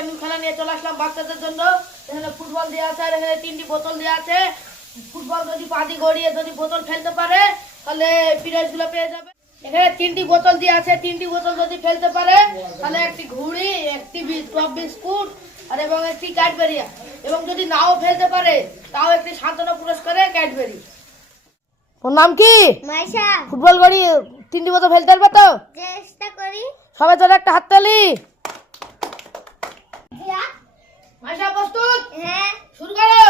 একটা নিউ খেলা নিয়ে চলে আসলাম বাচ্চাদের জন্য। এখানে ফুটবল দেওয়া আছে আর এখানে 3টি বোতল দেওয়া আছে। ফুটবল যদি পাদি গড়িয়ে যদি বোতল ফেলতে পারে তাহলে প্রাইজগুলো পেয়ে যাবে। এখানে 3টি বোতল দেওয়া আছে, 3টি বোতল যদি ফেলতে পারে তাহলে একটি ঘুড়ি, একটি টপ বিস্কুট আর এবং একটি ক্যাডবেরি, এবং যদি নাও ফেলতে পারে তাও একটি সান্ত্বনা পুরস্কারে ক্যাডবেরি। ওর নাম কি? মাইশা। ফুটবল গড়ি 3টি বোতল ফেলতে পারবে তো? চেষ্টা করি। সবাই চলে একটা হাততালি। মাইশা প্রস্তুত? হ্যাঁ, শুরু করো।